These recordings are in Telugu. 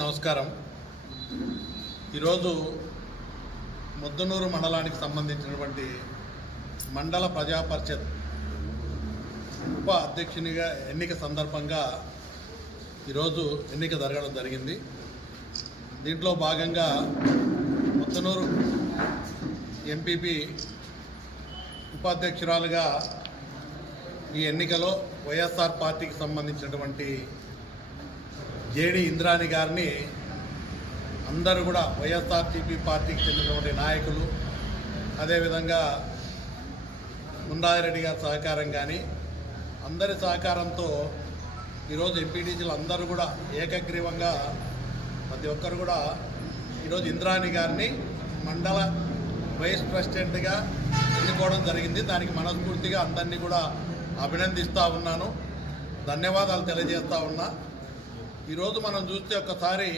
నమస్కారం. ఈరోజు ముద్దనూరు మండలానికి సంబంధించినటువంటి మండల ప్రజా పరిషత్ ఉప అధ్యక్షునిగా ఎన్నిక సందర్భంగా ఈరోజు ఎన్నిక జరగడం జరిగింది. దీంట్లో భాగంగా ముద్దనూరు ఎంపీపీ ఉపాధ్యక్షురాలుగా ఈ ఎన్నికలో వైఎస్ఆర్ పార్టీకి సంబంధించినటువంటి జేడి ఇంద్రాణి గారిని అందరూ కూడా వైఎస్ఆర్టీపీ పార్టీకి చెందినటువంటి నాయకులు అదేవిధంగా ముందాజిరెడ్డి గారి సహకారం కానీ అందరి సహకారంతో ఈరోజు ఎంపీటీసీలు అందరూ కూడా ఏకగ్రీవంగా ప్రతి ఒక్కరు కూడా ఈరోజు ఇంద్రాణి గారిని మండల వైస్ ప్రెసిడెంట్గా ఎన్నుకోవడం జరిగింది. దానికి మనస్ఫూర్తిగా అందరినీ కూడా అభినందిస్తూ ఉన్నాను. ధన్యవాదాలు తెలియజేస్తూ ఉన్నా. ఈరోజు మనం చూస్తే ఒక్కసారి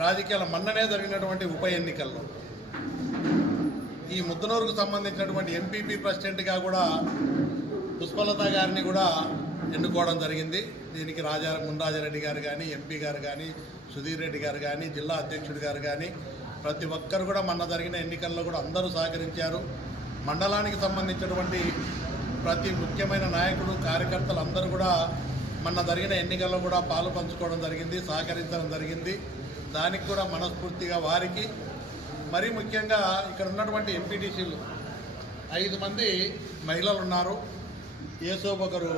రాజకీయాల మన్ననే జరిగినటువంటి ఉప ఎన్నికల్లో. ఈ ముద్దనూరుకు సంబంధించినటువంటి ఎంపీపీ ప్రెసిడెంట్గా కూడా పుష్పలత గారిని కూడా ఎన్నుకోవడం జరిగింది. దీనికి రాజా ముండాజారెడ్డి గారు కానీ ఎంపీ గారు కానీ సుధీర్ రెడ్డి గారు కానీ జిల్లా అధ్యక్షుడు గారు కానీ ప్రతి ఒక్కరు కూడా మొన్న జరిగిన ఎన్నికల్లో కూడా అందరూ సహకరించారు. మండలానికి సంబంధించినటువంటి ప్రతి ముఖ్యమైన నాయకుడు కార్యకర్తలు అందరూ కూడా మొన్న జరిగిన ఎన్నికల్లో కూడా పాలు పంచుకోవడం జరిగింది సహకరించడం జరిగింది. దానికి కూడా మనస్ఫూర్తిగా వారికి మరీ ముఖ్యంగా ఇక్కడ ఉన్నటువంటి ఎంపీటీసీలు. ఐదు మంది మహిళలు ఉన్నారు. ఏసోబరు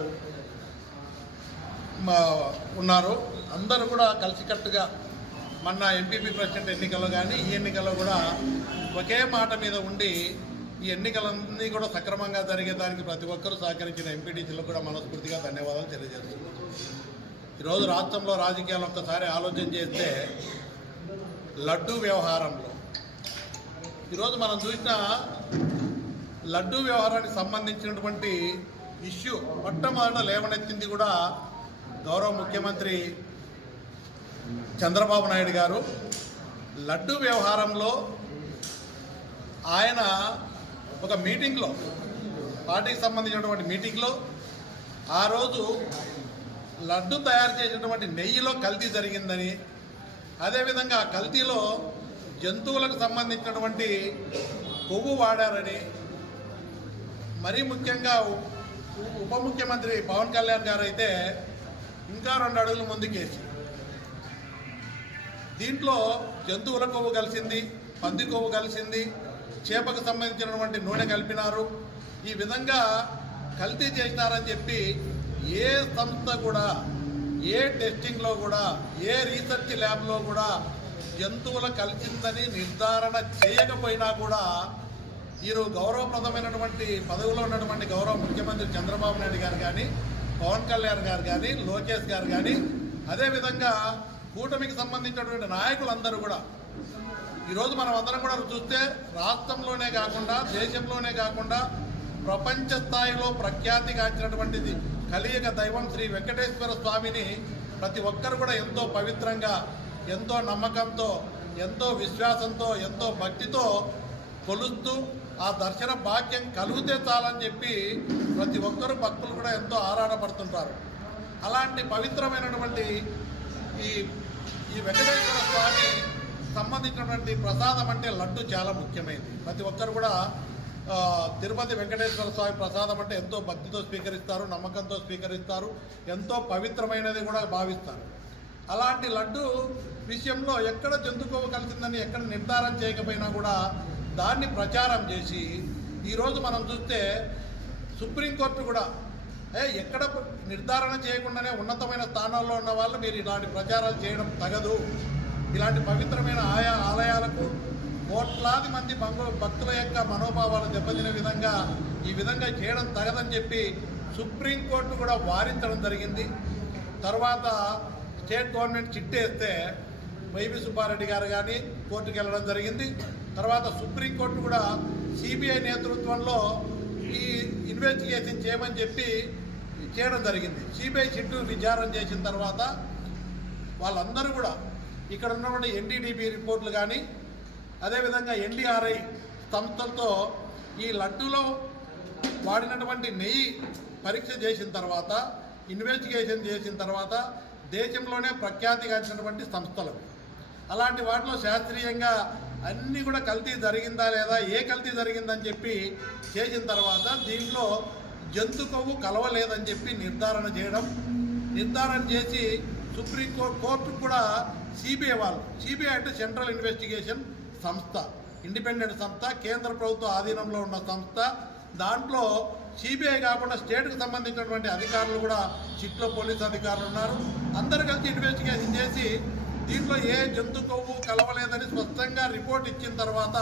మా ఉన్నారు. అందరూ కూడా కలిసికట్టుగా మొన్న ఎంపీపీ ప్రెసిడెంట్ ఎన్నికల్లో కానీ ఈ ఎన్నికల్లో కూడా ఒకే మాట మీద ఉండి ఈ ఎన్నికలన్నీ కూడా సక్రమంగా జరిగేదానికి ప్రతి ఒక్కరూ సహకరించిన ఎంపీటీసీలకు కూడా మనస్ఫూర్తిగా ధన్యవాదాలు తెలియజేస్తున్నాం. ఈరోజు రాష్ట్రంలో రాజకీయాలు ఒక్కసారి ఆలోచన చేస్తే లడ్డూ వ్యవహారంలో ఈరోజు మనం చూసిన లడ్డూ వ్యవహారానికి సంబంధించినటువంటి ఇష్యూ మొట్టమొదట లేవనెత్తింది కూడా గౌరవ ముఖ్యమంత్రి చంద్రబాబు నాయుడు గారు. లడ్డూ వ్యవహారంలో ఆయన ఒక మీటింగ్లో పార్టీకి సంబంధించినటువంటి మీటింగ్లో ఆ రోజు లడ్డు తయారు చేసినటువంటి నెయ్యిలో కల్తీ జరిగిందని అదేవిధంగా ఆ కల్తీలో జంతువులకు సంబంధించినటువంటి కొవ్వు వాడారని మరీ ముఖ్యంగా ఉప ముఖ్యమంత్రి పవన్ కళ్యాణ్ గారు అయితే ఇంకా రెండు అడుగులు ముందుకేసి దీంట్లో జంతువుల కొవ్వు కలిసింది పంది కొవ్వు కలిసింది చేపకు సంబంధించినటువంటి నూనె కలిపినారు. ఈ విధంగా కల్తీ చేసినారని చెప్పి ఏ సంస్థ కూడా ఏ టెస్టింగ్లో కూడా ఏ రీసెర్చ్ ల్యాబ్లో కూడా జంతువుల కలిసిందని నిర్ధారణ చేయకపోయినా కూడా వీరు గౌరవప్రదమైనటువంటి పదవిలో ఉన్నటువంటి గౌరవ ముఖ్యమంత్రి చంద్రబాబు నాయుడు గారు కానీ పవన్ కళ్యాణ్ గారు కానీ లోకేష్ గారు కానీ అదేవిధంగా కూటమికి సంబంధించినటువంటి నాయకులందరూ కూడా ఈరోజు మనం అందరం కూడా చూస్తే రాష్ట్రంలోనే కాకుండా దేశంలోనే కాకుండా ప్రపంచ స్థాయిలో ప్రఖ్యాతిగాంచినటువంటిది కలియుగ దైవం శ్రీ వెంకటేశ్వర స్వామిని ప్రతి ఒక్కరు కూడా ఎంతో పవిత్రంగా ఎంతో నమ్మకంతో ఎంతో విశ్వాసంతో ఎంతో భక్తితో కొలుస్తూ ఆ దర్శన భాగ్యం కలిగితే చాలని చెప్పి ప్రతి ఒక్కరు భక్తులు కూడా ఎంతో ఆరాటపడుతుంటారు. అలాంటి పవిత్రమైనటువంటి ఈ ఈ వెంకటేశ్వర స్వామి సంబంధించినటువంటి ప్రసాదం అంటే లడ్డు చాలా ముఖ్యమైనది. ప్రతి ఒక్కరు కూడా తిరుపతి వెంకటేశ్వర స్వామి ప్రసాదం అంటే ఎంతో భక్తితో స్వీకరిస్తారు నమ్మకంతో స్వీకరిస్తారు ఎంతో పవిత్రమైనది కూడా భావిస్తారు. అలాంటి లడ్డు విషయంలో ఎక్కడ జంతుకోవ ఎక్కడ నిర్ధారణ చేయకపోయినా కూడా దాన్ని ప్రచారం చేసి ఈరోజు మనం చూస్తే సుప్రీంకోర్టు కూడా ఏ ఎక్కడ నిర్ధారణ చేయకుండానే ఉన్నతమైన స్థానాల్లో ఉన్న వాళ్ళు మీరు ఇలాంటి ప్రచారాలు చేయడం తగదు. ఇలాంటి పవిత్రమైన ఆయా ఆలయాలకు కోట్లాది మంది భక్తుల యొక్క మనోభావాలు దెబ్బతిన విధంగా ఈ విధంగా చేయడం తగదని చెప్పి సుప్రీంకోర్టు కూడా వారించడం జరిగింది. తర్వాత స్టేట్ గవర్నమెంట్ చిట్టేస్తే వైవి సుబ్బారెడ్డి గారు కానీ కోర్టుకు వెళ్ళడం జరిగింది. తర్వాత సుప్రీంకోర్టు కూడా సిబిఐ నేతృత్వంలో ఈ ఇన్వెస్టిగేషన్ చేయమని చెప్పి చేయడం జరిగింది. సిబిఐ చిట్టు విచారణ చేసిన తర్వాత వాళ్ళందరూ కూడా ఇక్కడ ఉన్నటువంటి ఎన్డీడీబీ రిపోర్ట్లు కానీ అదేవిధంగా ఎన్డీఆర్ఐ సంస్థలతో ఈ లడ్డూలో వాడినటువంటి నెయ్యి పరీక్ష చేసిన తర్వాత ఇన్వెస్టిగేషన్ చేసిన తర్వాత దేశంలోనే ప్రఖ్యాతిగాంచినటువంటి సంస్థలు. అలాంటి వాటిలో శాస్త్రీయంగా అన్నీ కూడా కల్తీ జరిగిందా లేదా ఏ కల్తీ జరిగిందని చెప్పి చేసిన తర్వాత దీంట్లో జంతు కొవ్వు కలవలేదని చెప్పి నిర్ధారణ చేయడం నిర్ధారణ చేసి సుప్రీంకోర్టు కోర్టు కూడా సిబిఐ వాళ్ళు. సిబిఐ అంటే సెంట్రల్ ఇన్వెస్టిగేషన్ సంస్థ. ఇండిపెండెంట్ సంస్థ కేంద్ర ప్రభుత్వ ఆధీనంలో ఉన్న సంస్థ. దాంట్లో సిబిఐ కాకుండా స్టేట్కి సంబంధించినటువంటి అధికారులు కూడా చిట్లో పోలీస్ అధికారులు ఉన్నారు. అందరు కలిసి ఇన్వెస్టిగేషన్ చేసి దీంట్లో ఏ జంతు కొవ్వు కలవలేదని స్పష్టంగా రిపోర్ట్ ఇచ్చిన తర్వాత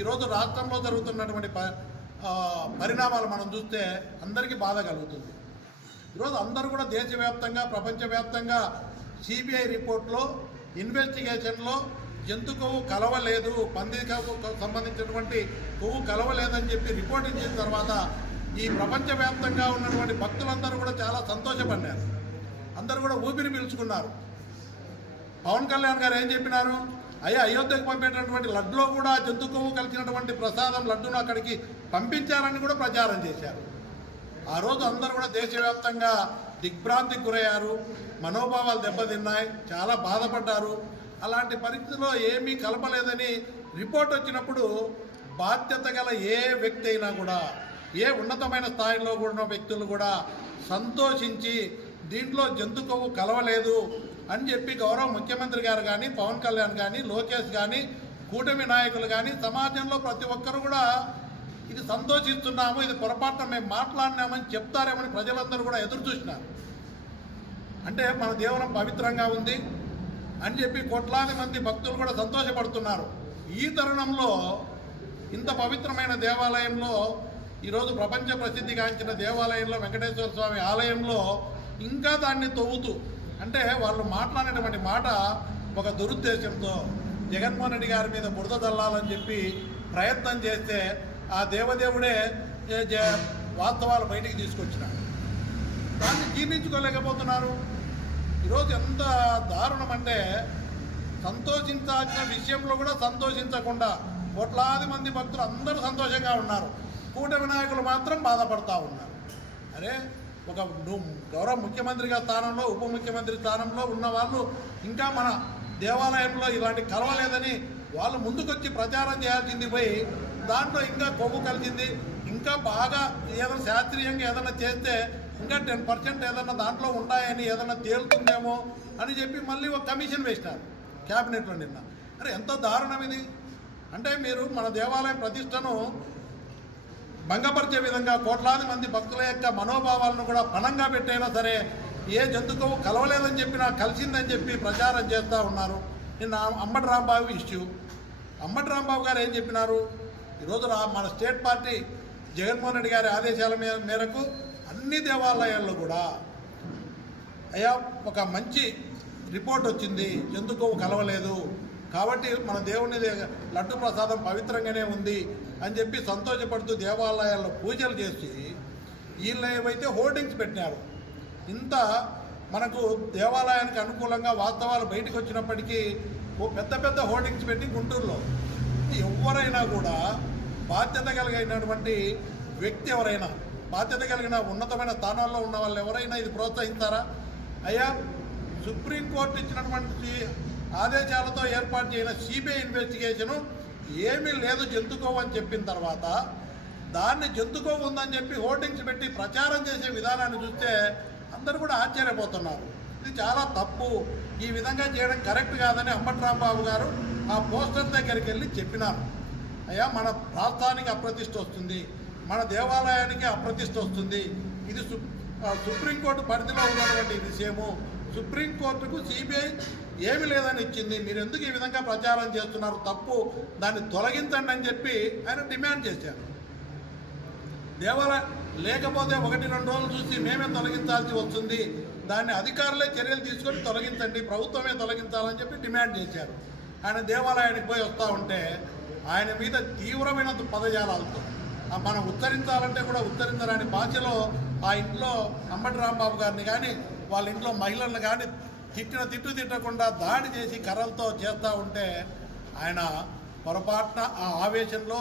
ఈరోజు రాష్ట్రంలో జరుగుతున్నటువంటి ప పరిణామాలు మనం చూస్తే అందరికీ బాధ కలుగుతుంది. ఈరోజు అందరూ కూడా దేశవ్యాప్తంగా ప్రపంచవ్యాప్తంగా సిబిఐ రిపోర్ట్లో ఇన్వెస్టిగేషన్లో జంతు కొవ్వు కలవలేదు పంది సంబంధించినటువంటి కొవ్వు కలవలేదని చెప్పి రిపోర్ట్ ఇచ్చిన తర్వాత ఈ ప్రపంచవ్యాప్తంగా ఉన్నటువంటి భక్తులందరూ కూడా చాలా సంతోషపడ్డారు. అందరూ కూడా ఊపిరి పీల్చుకున్నారు. పవన్ కళ్యాణ్ గారు ఏం చెప్పినారు? అయ్యా అయోధ్యకు పంపేటటువంటి లడ్డులో కూడా జంతు కొవ్వు కలిసినటువంటి ప్రసాదం లడ్డును అక్కడికి పంపించారని కూడా ప్రచారం చేశారు. ఆ రోజు అందరూ కూడా దేశవ్యాప్తంగా దిగ్భ్రాంతికి గురయ్యారు మనోభావాలు దెబ్బతిన్నాయి చాలా బాధపడ్డారు. అలాంటి పరిస్థితిలో ఏమీ కలపలేదని రిపోర్ట్ వచ్చినప్పుడు బాధ్యత గల ఏ వ్యక్తి అయినా కూడా ఏ ఉన్నతమైన స్థాయిలో ఉన్న వ్యక్తులు కూడా సంతోషించి దీంట్లో జంతు కొవ్వు కలవలేదు అని చెప్పి గౌరవ ముఖ్యమంత్రి గారు కానీ పవన్ కళ్యాణ్ కానీ లోకేష్ కానీ కూటమి నాయకులు కానీ సమాజంలో ప్రతి ఒక్కరు కూడా ఇది సంతోషిస్తున్నాము ఇది పొరపాటున మేము మాట్లాడినామని చెప్తారేమని ప్రజలందరూ కూడా ఎదురు చూసినారు. అంటే మన దేవరం పవిత్రంగా ఉంది అని చెప్పి కోట్లాది మంది భక్తులు కూడా సంతోషపడుతున్నారు. ఈ తరుణంలో ఇంత పవిత్రమైన దేవాలయంలో ఈరోజు ప్రపంచ ప్రసిద్ధిగాంచిన దేవాలయంలో వెంకటేశ్వర స్వామి ఆలయంలో ఇంకా దాన్ని తవ్వుతూ అంటే వాళ్ళు మాట్లాడేటువంటి మాట ఒక దురుద్దేశంతో జగన్మోహన్ రెడ్డి గారి మీద బురద చల్లాలని చెప్పి ప్రయత్నం చేస్తే ఆ దేవదేవుడే జ- వాస్తవాలు బయటికి తీసుకొచ్చినాడు. దాన్ని జీర్ణించుకోలేకపోతున్నారు. ఈరోజు ఎంత దారుణం అంటే సంతోషించాల్సిన విషయంలో కూడా సంతోషించకుండా కోట్లాది మంది భక్తులు అందరూ సంతోషంగా ఉన్నారు. కూటమి నాయకులు మాత్రం బాధపడతా ఉన్నారు. అరే ఒక గౌరవ ముఖ్యమంత్రిగా స్థానంలో ఉప ముఖ్యమంత్రి స్థానంలో ఉన్న వాళ్ళు ఇంకా మన దేవాలయంలో ఇలాంటి కలవలేదని వాళ్ళు ముందుకొచ్చి ప్రచారం చేయాల్సింది పోయి దాంట్లో ఇంకా కొవ్వు కలిగింది. ఇంకా బాగా ఏదైనా శాస్త్రీయంగా ఏదైనా చేస్తే ఇంకా టెన్ పర్సెంట్ ఏదైనా దాంట్లో ఉన్నాయని ఏదైనా తేలుతుందేమో అని చెప్పి మళ్ళీ ఒక కమిషన్ వేసినారు క్యాబినెట్లో నిన్న. అరే ఎంత దారుణం ఇది. అంటే మీరు మన దేవాలయం ప్రతిష్టను భంగపరిచే విధంగా కోట్లాది మంది భక్తుల యొక్క మనోభావాలను కూడా పణంగా పెట్టైనా సరే ఏ జంతుకు కలవలేదని చెప్పినా కలిసిందని చెప్పి ప్రచారం చేస్తూ ఉన్నారు. నిన్న అంబటి రాంబాబు ఇష్యూ. అంబటి రాంబాబు గారు ఏం చెప్పినారు? ఈరోజు రోజున మన స్టేట్ పార్టీ జగన్మోహన్ రెడ్డి గారి ఆదేశాల మేరకు అన్ని దేవాలయాల్లో కూడా అయ్యా ఒక మంచి రిపోర్ట్ వచ్చింది. ఎందుకు కలవలేదు. కాబట్టి మన దేవుని లడ్డు ప్రసాదం పవిత్రంగానే ఉంది అని చెప్పి సంతోషపడుతూ దేవాలయాల్లో పూజలు చేసి వీళ్ళు ఏవైతే హోర్డింగ్స్ పెట్టినారు ఇంత మనకు దేవాలయానికి అనుకూలంగా వాస్తవాలు బయటకు వచ్చినప్పటికీ ఓ పెద్ద పెద్ద హోర్డింగ్స్ పెట్టి గుంటూరులో ఎవరైనా కూడా బాధ్యత కలిగినటువంటి వ్యక్తి ఎవరైనా బాధ్యత కలిగిన ఉన్నతమైన స్థానాల్లో ఉన్న వాళ్ళు ఎవరైనా ఇది ప్రోత్సహిస్తారా? అయ్యా సుప్రీంకోర్టు ఇచ్చినటువంటి ఆదేశాలతో ఏర్పాటు చేసిన సిబిఐ ఇన్వెస్టిగేషను ఏమీ లేదు జంతుకోవు అని చెప్పిన తర్వాత దాన్ని జంతుకో ఉందని చెప్పి హోర్డింగ్స్ పెట్టి ప్రచారం చేసే విధానాన్ని చూస్తే అందరూ కూడా ఆశ్చర్యపోతున్నారు. ఇది చాలా తప్పు. ఈ విధంగా చేయడం కరెక్ట్ కాదని అంబట్రాంబాబు గారు ఆ పోస్టర్ దగ్గరికి వెళ్ళి చెప్పినారు. అయ్యా మన రాష్ట్రానికి అప్రతిష్ట వస్తుంది మన దేవాలయానికి అప్రతిష్ట వస్తుంది. ఇది సు సుప్రీంకోర్టు పరిధిలో ఉన్నటువంటి విషయము. సుప్రీంకోర్టుకు సిబిఐ ఏమి లేదని ఇచ్చింది. మీరు ఎందుకు ఈ విధంగా ప్రచారం చేస్తున్నారు? తప్పు. దాన్ని తొలగించండి అని చెప్పి ఆయన డిమాండ్ చేశారు. దేవాలయం లేకపోతే ఒకటి రెండు రోజులు చూసి మేమే తొలగించాల్సి వస్తుంది. దాన్ని అధికారులే చర్యలు తీసుకొని తొలగించండి ప్రభుత్వమే తొలగించాలని చెప్పి డిమాండ్ చేశారు. ఆయన దేవాలయానికి పోయి వస్తూ ఉంటే ఆయన మీద తీవ్రమైన పదజాలాలతో మనం ఉత్తరించాలంటే కూడా ఉత్తరించరాని భాషలో ఆ ఇంట్లో అంబటి రాంబాబు గారిని కానీ వాళ్ళ ఇంట్లో మహిళలను కానీ తిట్టిన తిట్టు తిట్టకుండా దాడి చేసి కర్రలతో చేస్తూ ఉంటే ఆయన పొరపాటున ఆ ఆవేశంలో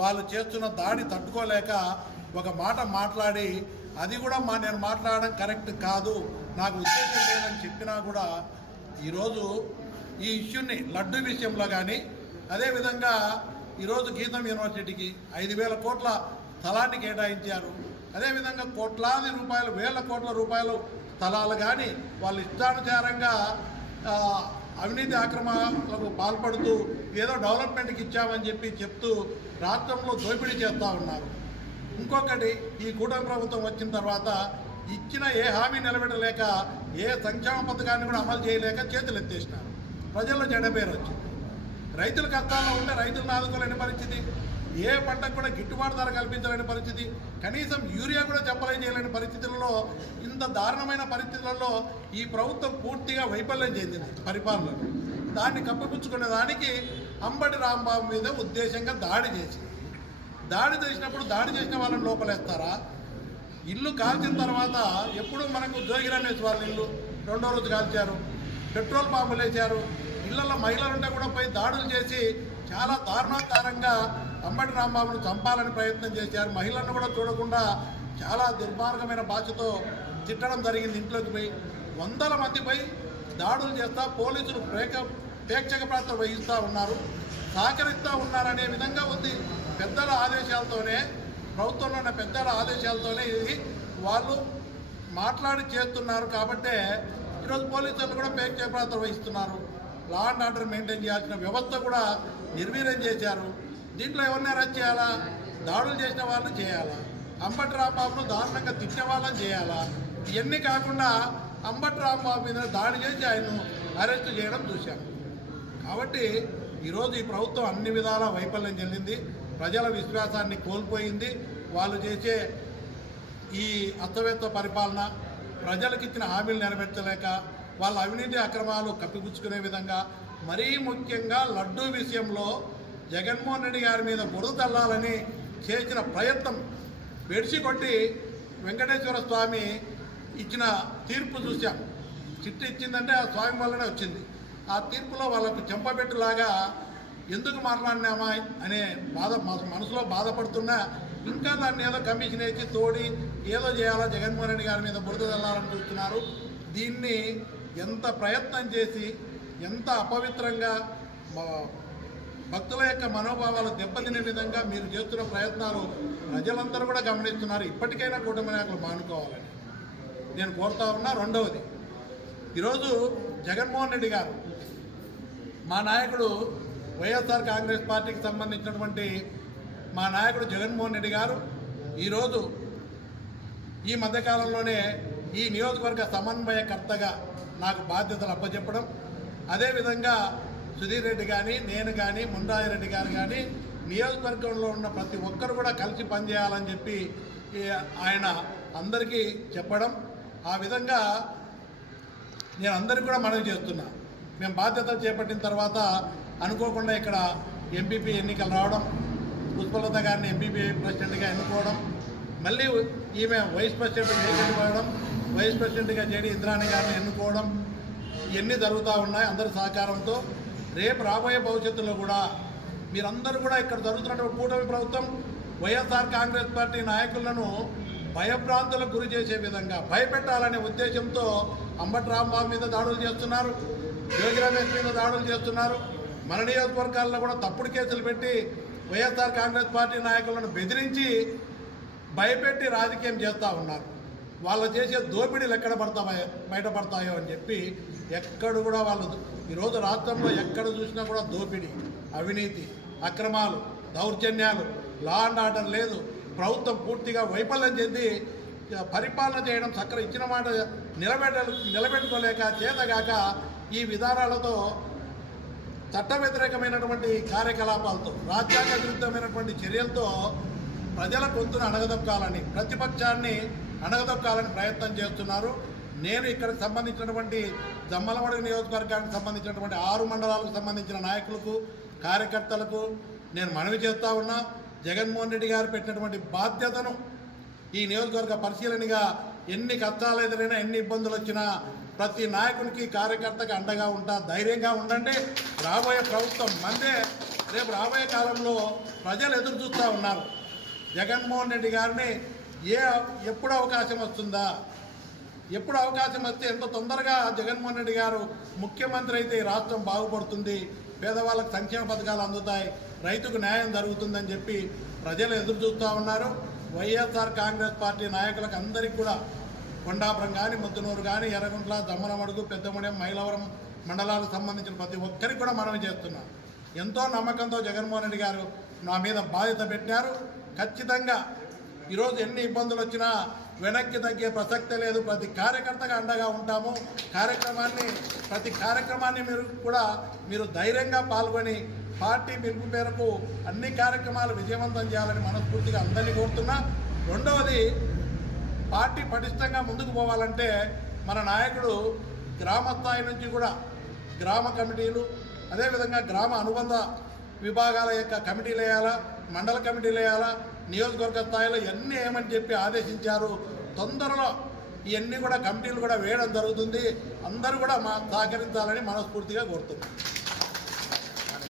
వాళ్ళు చేస్తున్న దాడి తట్టుకోలేక ఒక మాట మాట్లాడి అది కూడా మా నేను మాట్లాడడం కరెక్ట్ కాదు నాకు ఉద్దేశం లేదని చెప్పినా కూడా ఈరోజు ఈ ఇష్యూని లడ్డు విషయంలో కానీ అదేవిధంగా ఈరోజు గీతం యూనివర్సిటీకి ఐదు వేల కోట్ల స్థలాన్ని కేటాయించారు. అదేవిధంగా కోట్లాది రూపాయలు వేల కోట్ల రూపాయలు స్థలాలు కానీ వాళ్ళు ఇష్టానుసారంగా అవినీతి ఆక్రమణలకు పాల్పడుతూ ఏదో డెవలప్మెంట్కి ఇచ్చామని చెప్పి చెప్తూ రాష్ట్రంలో దోపిడీ చేస్తూ ఉన్నారు. ఇంకొకటి ఈ కూటమి ప్రభుత్వం వచ్చిన తర్వాత ఇచ్చిన ఏ హామీ నిలబెట్టలేక ఏ సంక్షేమ పథకాన్ని కూడా అమలు చేయలేక చేతులు ఎత్తేసినారు. ప్రజల్లో చెడ్డ పేరు వచ్చింది. రైతుల కష్టాల్లో ఉంటే రైతులను ఆదుకోలేని పరిస్థితి. ఏ పంటకు కూడా గిట్టుబాటు ధర కల్పించలేని పరిస్థితి. కనీసం యూరియా కూడా చెప్పలే చేయలేని పరిస్థితులలో ఇంత దారుణమైన పరిస్థితులలో ఈ ప్రభుత్వం పూర్తిగా వైఫల్యం చెందింది పరిపాలన దాన్ని కప్పిపుచ్చుకునే దానికి అంబటి రాంబాబు మీద ఉద్దేశంగా దాడి చేసింది. దాడి చేసినప్పుడు దాడి చేసిన వాళ్ళని లోపలేస్తారా? ఇల్లు కాల్చిన తర్వాత ఎప్పుడు మనకు జోగి రమేష్ వాళ్ళ ఇల్లు రెండో రోజు కాల్చారు. పెట్రోల్ బాంబులు వేశారు. ఇళ్ళలో మహిళలు ఉంటే కూడా పోయి దాడులు చేసి చాలా దారుణాకారంగా అంబటి రాంబాబును చంపాలని ప్రయత్నం చేశారు. మహిళలను కూడా చూడకుండా చాలా దుర్మార్గమైన భాషతో తిట్టడం జరిగింది ఇంట్లోకి పోయి. వందల మందిపై దాడులు చేస్తా పోలీసులు ప్రేక ప్రేక్షక పాత్ర వహిస్తూ ఉన్నారు. సహకరిస్తూ ఉన్నారనే విధంగా ఉంది. పెద్దల ఆదేశాలతోనే ప్రభుత్వంలో ఉన్న పెద్దల ఆదేశాలతోనే ఇది వాళ్ళు మాట్లాడి చేస్తున్నారు కాబట్టే ఈరోజు పోలీసులు కూడా ప్రేక్షక పాత్ర వహిస్తున్నారు. లా అండ్ ఆర్డర్ మెయింటైన్ చేయాల్సిన వ్యవస్థ కూడా నిర్వీర్యం చేశారు. దీంట్లో ఎవరిని అరెస్ట్ చేయాలా? దాడులు చేసిన వాళ్ళని చేయాలా? అంబటి రాంబాబును దారుణంగా తిట్టిన వాళ్ళని చేయాలా? ఇవన్నీ కాకుండా అంబటి రాంబాబు మీద దాడి చేసి ఆయన్ను అరెస్ట్ చేయడం చూశాం. కాబట్టి ఈరోజు ఈ ప్రభుత్వం అన్ని విధాల వైఫల్యం చెందింది. ప్రజల విశ్వాసాన్ని కోల్పోయింది. వాళ్ళు చేసే ఈ అస్తవ్యస్త పరిపాలన ప్రజలకు ఇచ్చిన హామీలు నెరవేర్చలేక వాళ్ళ అవినీతి అక్రమాలు కప్పిపుచ్చుకునే విధంగా మరీ ముఖ్యంగా లడ్డూ విషయంలో జగన్మోహన్ రెడ్డి గారి మీద బురద తల్లాలని చేసిన ప్రయత్నం. బెడిసి కొట్టి వెంకటేశ్వర స్వామి ఇచ్చిన తీర్పు చూశాం. చిట్టు ఇచ్చిందంటే ఆ స్వామి వల్లనే వచ్చింది. ఆ తీర్పులో వాళ్ళకు చెంపబెట్టులాగా ఎందుకు మాట్లాడినామా అనే బాధ మనసులో బాధపడుతున్నా ఇంకా దాన్ని ఏదో కమిషన్ వేసి తోడి ఏదో చేయాలా జగన్మోహన్ రెడ్డి గారి మీద బురద చల్లాలని చూస్తున్నారు. దీన్ని ఎంత ప్రయత్నం చేసి ఎంత అపవిత్రంగా భక్తుల యొక్క మనోభావాలు దెబ్బతినే విధంగా మీరు చేస్తున్న ప్రయత్నాలు ప్రజలందరూ కూడా గమనిస్తున్నారు. ఇప్పటికైనా కూటమి నాయకులు మానుకోవాలని. నేను కోరుతా ఉన్నా రెండవది. ఈరోజు జగన్మోహన్ రెడ్డి గారు మా నాయకుడు వైఎస్ఆర్ కాంగ్రెస్ పార్టీకి సంబంధించినటువంటి మా నాయకుడు జగన్మోహన్ రెడ్డి గారు ఈరోజు ఈ మధ్యకాలంలోనే ఈ నియోజకవర్గ సమన్వయకర్తగా నాకు బాధ్యతలు అప్పచెప్పడం. అదేవిధంగా సుధీర్ రెడ్డి కానీ నేను కానీ ముండాయిరెడ్డి గారు కానీ నియోజకవర్గంలో ఉన్న ప్రతి ఒక్కరు కూడా కలిసి పనిచేయాలని చెప్పి ఆయన అందరికీ చెప్పడం. ఆ విధంగా నేను అందరికీ కూడా మనవి చేస్తున్నా. మేము బాధ్యతలు చేపట్టిన తర్వాత అనుకోకుండా ఇక్కడ ఎంపీపీ ఎన్నికలు రావడం పుష్పలత గారిని ఎంపీపీ ప్రెసిడెంట్గా ఎన్నుకోవడం మళ్ళీ ఈమె వైస్ ప్రెసిడెంట్ ఎన్నుకోవడం వైస్ ప్రెసిడెంట్గా జేడీ ఇంద్రాణి గారిని ఎన్నుకోవడం ఇవన్నీ జరుగుతూ ఉన్నాయి అందరి సహకారంతో. రేపు రాబోయే భవిష్యత్తులో కూడా మీరందరూ కూడా ఇక్కడ జరుగుతున్నటువంటి కూటమి ప్రభుత్వం వైఎస్ఆర్ కాంగ్రెస్ పార్టీ నాయకులను భయభ్రాంతులకు గురి చేసే విధంగా భయపెట్టాలనే ఉద్దేశంతో అంబటి రాంబాబు మీద దాడులు చేస్తున్నారు యోగి రమేష్ మీద దాడులు చేస్తున్నారు. మన నియోజకవర్గాల్లో కూడా తప్పుడు కేసులు పెట్టి వైఎస్ఆర్ కాంగ్రెస్ పార్టీ నాయకులను బెదిరించి భయపెట్టి రాజకీయం చేస్తూ ఉన్నారు. వాళ్ళు చేసే దోపిడీలు ఎక్కడ పడతాయో బయటపడతాయో అని చెప్పి ఎక్కడ కూడా వాళ్ళు ఈరోజు రాష్ట్రంలో ఎక్కడ చూసినా కూడా దోపిడీ అవినీతి అక్రమాలు దౌర్జన్యాలు లా అండ్ ఆర్డర్ లేదు. ప్రభుత్వం పూర్తిగా వైఫల్యం చెంది పరిపాలన చేయడం చక్కర ఇచ్చిన మాట నిలబెట్ట నిలబెట్టుకోలేక చేతగాక ఈ విధానాలతో చట్ట వ్యతిరేకమైనటువంటి కార్యకలాపాలతో రాజ్యాంగ విరుద్ధమైనటువంటి చర్యలతో ప్రజల గొంతును అణగదొక్కాలని ప్రతిపక్షాన్ని అణగదొక్కాలని ప్రయత్నం చేస్తున్నారు. నేను ఇక్కడికి సంబంధించినటువంటి జమ్మలమడుగు నియోజకవర్గానికి సంబంధించినటువంటి ఆరు మండలాలకు సంబంధించిన నాయకులకు కార్యకర్తలకు నేను మనవి చేస్తా ఉన్నా. జగన్మోహన్ రెడ్డి గారు పెట్టినటువంటి బాధ్యతను ఈ నియోజకవర్గ పరిశీలనగా ఎన్ని కష్టాలు ఎదురైనా ఎన్ని ఇబ్బందులు వచ్చినా ప్రతి నాయకునికి కార్యకర్తకి అండగా ఉంటా ధైర్యంగా ఉండండి. రాబోయే ప్రభుత్వం మందే రేపు రాబోయే కాలంలో ప్రజలు ఎదురు చూస్తూ ఉన్నారు. జగన్మోహన్ రెడ్డి గారిని ఏ ఎప్పుడు అవకాశం వస్తుందా? ఎప్పుడు అవకాశం వస్తే ఎంత తొందరగా జగన్మోహన్ రెడ్డి గారు ముఖ్యమంత్రి అయితే రాష్ట్రం బాగుపడుతుంది పేదవాళ్ళకి సంక్షేమ పథకాలు అందుతాయి రైతుకు న్యాయం జరుగుతుందని చెప్పి ప్రజలు ఎదురు చూస్తూ ఉన్నారు. వైఎస్ఆర్ కాంగ్రెస్ పార్టీ నాయకులకు అందరికీ కూడా కొండాపురం కానీ ముద్దునూరు కానీ ఎర్రగుంట్ల దమ్మనమడుగు పెద్దముడెం మైలవరం మండలాలకు సంబంధించిన ప్రతి ఒక్కరికి కూడా మనవి చేస్తున్నాం. ఎంతో నమ్మకంతో జగన్మోహన్ రెడ్డి గారు నా మీద బాధ్యత పెట్టారు. ఖచ్చితంగా ఈరోజు ఎన్ని ఇబ్బందులు వచ్చినా వెనక్కి తగ్గే ప్రసక్తే లేదు. ప్రతి కార్యకర్తగా అండగా ఉంటాము. కార్యక్రమాన్ని ప్రతి కార్యక్రమాన్ని మీరు కూడా మీరు ధైర్యంగా పాల్గొని పార్టీ పిలుపు మేరకు అన్ని కార్యక్రమాలు విజయవంతం చేయాలని మనస్ఫూర్తిగా అందరినీ కోరుతున్నా. రెండవది పార్టీ పటిష్టంగా ముందుకు పోవాలంటే మన నాయకుడు గ్రామ స్థాయి నుంచి కూడా గ్రామ కమిటీలు అదేవిధంగా గ్రామ అనుబంధ విభాగాల యొక్క కమిటీలు వేయాలా మండల కమిటీలు వేయాలా నియోజకవర్గ స్థాయిలో ఇవన్నీ ఏమని చెప్పి ఆదేశించారు తొందరలో ఇవన్నీ కూడా కమిటీలు కూడా వేయడం జరుగుతుంది. అందరూ కూడా మా సహకరించాలని మనస్ఫూర్తిగా కోరుతున్నాం.